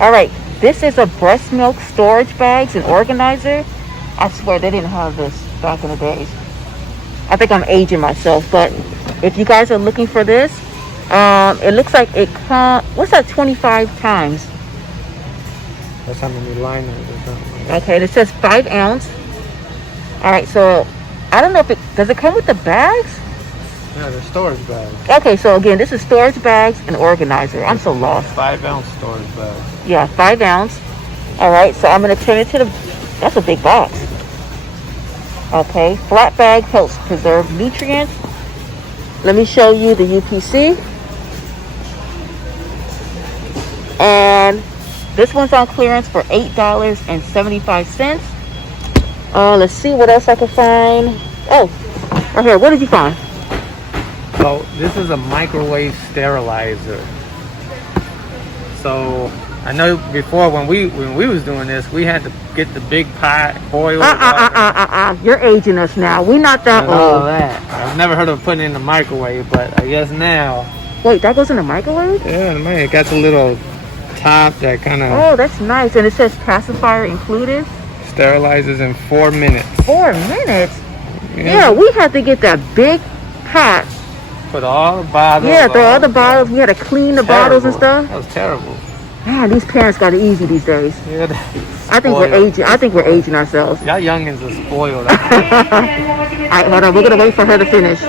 All right, this is a breast milk storage bags and organizer. I swear they didn't have this back in the days. I think I'm aging myself, but if you guys are looking for this, it looks like it comes, what's that, 25 times? That's how many liners or something. Okay, and it says 5 ounce. All right, so I don't know if does it come with the bags? Yeah, the storage bags. Okay, so again, this is storage bags and organizer. I'm so lost. 5 ounce storage bags. Yeah, 5 ounce. All right, so I'm going to turn it to that's a big box. Okay, flat bag helps preserve nutrients. Let me show you the UPC. And this one's on clearance for $8.75. Let's see what else I can find. Oh, right here. What did you find? So this is a microwave sterilizer. So I know before when we was doing this, we had to get the big pot boil. You're aging us now. We're not that old. All that. I've never heard of putting it in the microwave, but I guess now. Wait, that goes in the microwave? Yeah, man, it got the little top that kind of. Oh, that's nice. And it says pacifier included. Sterilizes in 4 minutes. 4 minutes? Yeah, we had to get that big pot. Put all the bottles. Yeah, throw all the bottles. We had to clean the bottles and stuff. That was terrible. Man, these parents got it easy these days. Yeah, I think we're aging. I think we're aging ourselves. Y'all youngins are spoiled. All right, hold on. We're gonna wait for her to finish.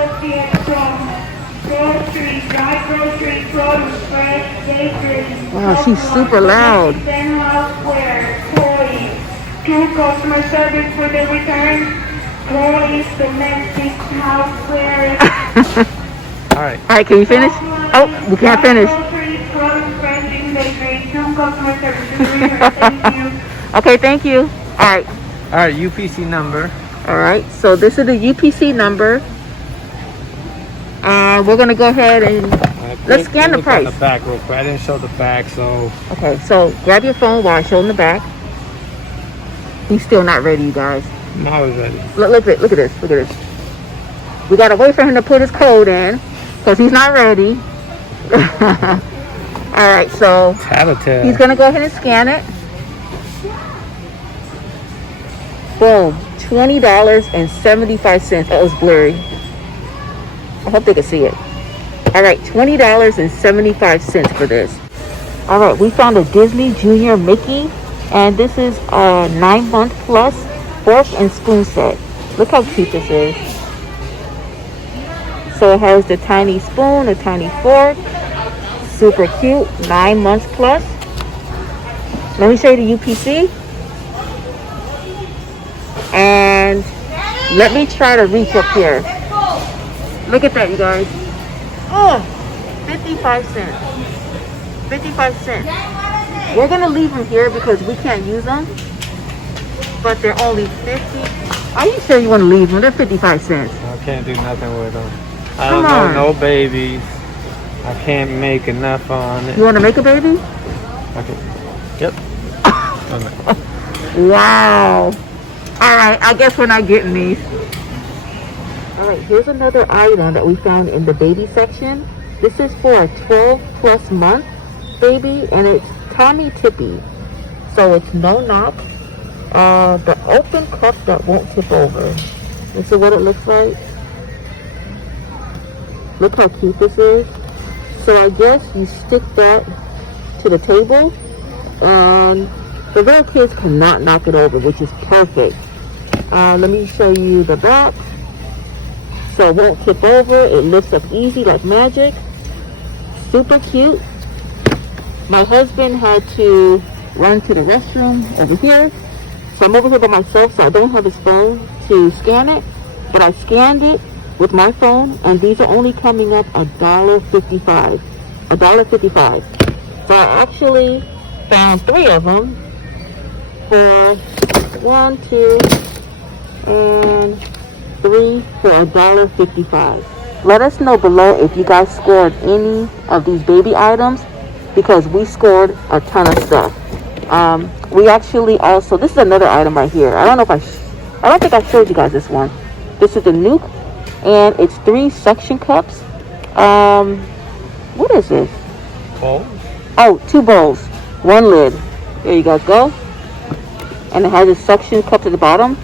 Wow, she's super loud. 2 customer service for the return. Toys, domestic, houseware. All right. All right, can we finish? Oh, we can't finish. Okay, thank you. All right. All right, UPC number. All right, so this is the UPC number. We're gonna go ahead and let's scan the price. On the back real quick. I didn't show the back, so. Okay, so grab your phone while I show him the back. He's still not ready, you guys. No, I was ready. Look at this. Look at this. We gotta wait for him to put his code in because he's not ready. All right, so he's gonna go ahead and scan it. Boom, $20.75. That was blurry. I hope they can see it. All right, $20.75 for this. All right, we found a Disney Junior Mickey, and this is a 9-month plus fork and spoon set. Look how cute this is. So it has the tiny spoon, a tiny fork. Super cute, 9 months plus. Let me show you the UPC. And let me try to reach up here. Look at that, you guys. Oh, 55 cents. 55 cents. We're going to leave them here because we can't use them. But they're only 50. Are you sure you want to leave them? They're 55 cents. I can't do nothing with them. I don't know no babies. I can't make enough on it. You want to make a baby? Okay. Yep. Wow. All right, I guess we're not getting these. All right, here's another item that we found in the baby section. This is for a 12 plus month baby, and it's Tommy Tippy. So it's no knock. The open cup that won't tip over. This is what it looks like. Look how cute this is. So I guess you stick that to the table, and the little kids cannot knock it over, which is perfect. Let me show you the back. So it won't tip over. It lifts up easy like magic. Super cute. My husband had to run to the restroom over here. So I'm over here by myself, so I don't have his phone to scan it. But I scanned it with my phone, and these are only coming up $1.55. $1.55. So I actually found 3 of them for 1, 2, and 3 for $1.55. Let us know below if you guys scored any of these baby items, because we scored a ton of stuff. We actually also, this is another item right here. I don't know if I don't think I showed you guys this one. This is the Nuke, and it's 3 suction cups. What is this? Bowls? Oh, 2 bowls. One lid. There you guys go. And it has a suction cup to the bottom.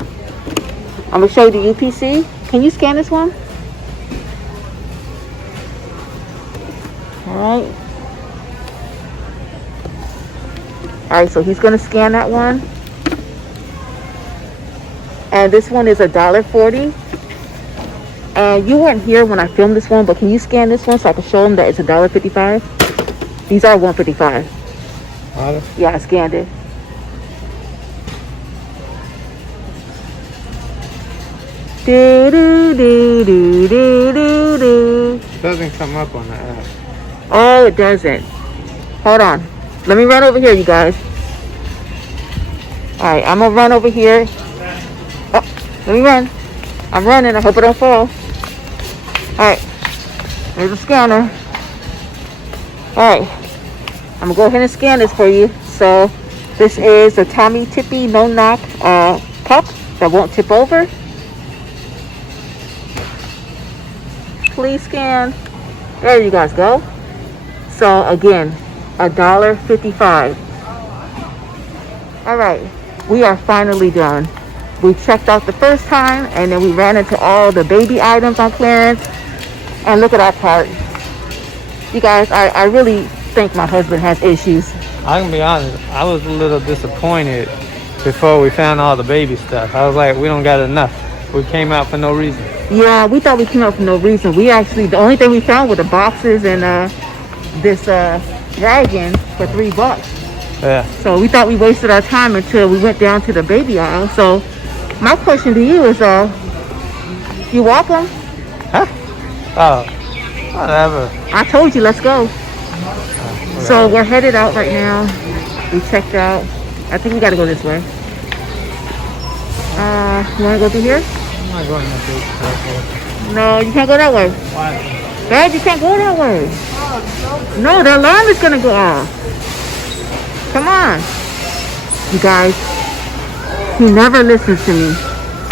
I'm going to show you the UPC. Can you scan this one? Alright. Alright, so he's going to scan that one. And this one is $1.40. And you weren't here when I filmed this one, but can you scan this one so I can show them that it's $1.55? These are $1.55. Yeah, I scanned it. Do do do do do do do. It doesn't come up on the app. Oh, it doesn't. Hold on. Let me run over here, you guys. Alright, I'm gonna run over here. Oh, let me run. I'm running. I hope I don't fall. Alright. There's a scanner. Alright. I'm gonna go ahead and scan this for you. So, this is a Tommy Tippy no knock cup that won't tip over. Please scan. There you guys go. So again, $1.55. All right, we are finally done. We checked out the first time, and then we ran into all the baby items on clearance. And look at our cart. You guys, I really think my husband has issues. I can be honest, I was a little disappointed before we found all the baby stuff. I was like, we don't got enough. We came out for no reason. Yeah, we thought we came out for no reason. We actually, the only thing we found were the boxes and this wagon for $3. Yeah. So we thought we wasted our time until we went down to the baby aisle. So my question to you is, you walk them? Huh? Oh, whatever. I told you, let's go. So we're headed out right now. We checked out. I think we got to go this way. You want to go through here? I'm not going that way. No, you can't go that way. Why? Dad, you can't go that way. No, the alarm is going to go off. Come on. You guys, he never listens to me.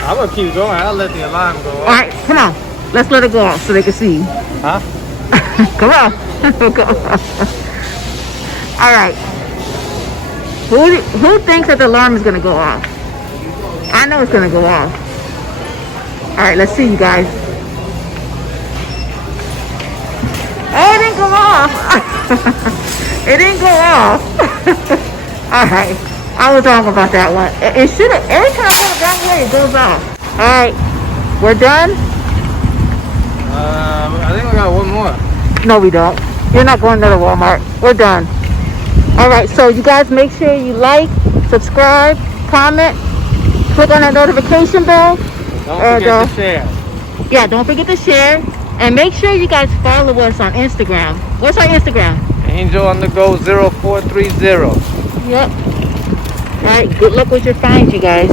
I'm going to keep going. I'll let the alarm go off. All right, come on. Let's let it go off so they can see. Huh? Come on. Come on. All right. Who thinks that the alarm is going to go off? I know it's going to go off. All right, let's see, you guys. Oh, it didn't go off. It didn't go off. All right. I was wrong about that one. It should have. Every time I put it that way, it goes off. All right. We're done? I think we got one more. No, we don't. You're not going to the Walmart. We're done. All right. So you guys make sure you like, subscribe, comment, click on that notification bell. Don't forget to share. Yeah, don't forget to share. And make sure you guys follow us on Instagram. What's our Instagram? Angelonthegoclearanceshopper. Yep. All right. Good luck with your finds, you guys.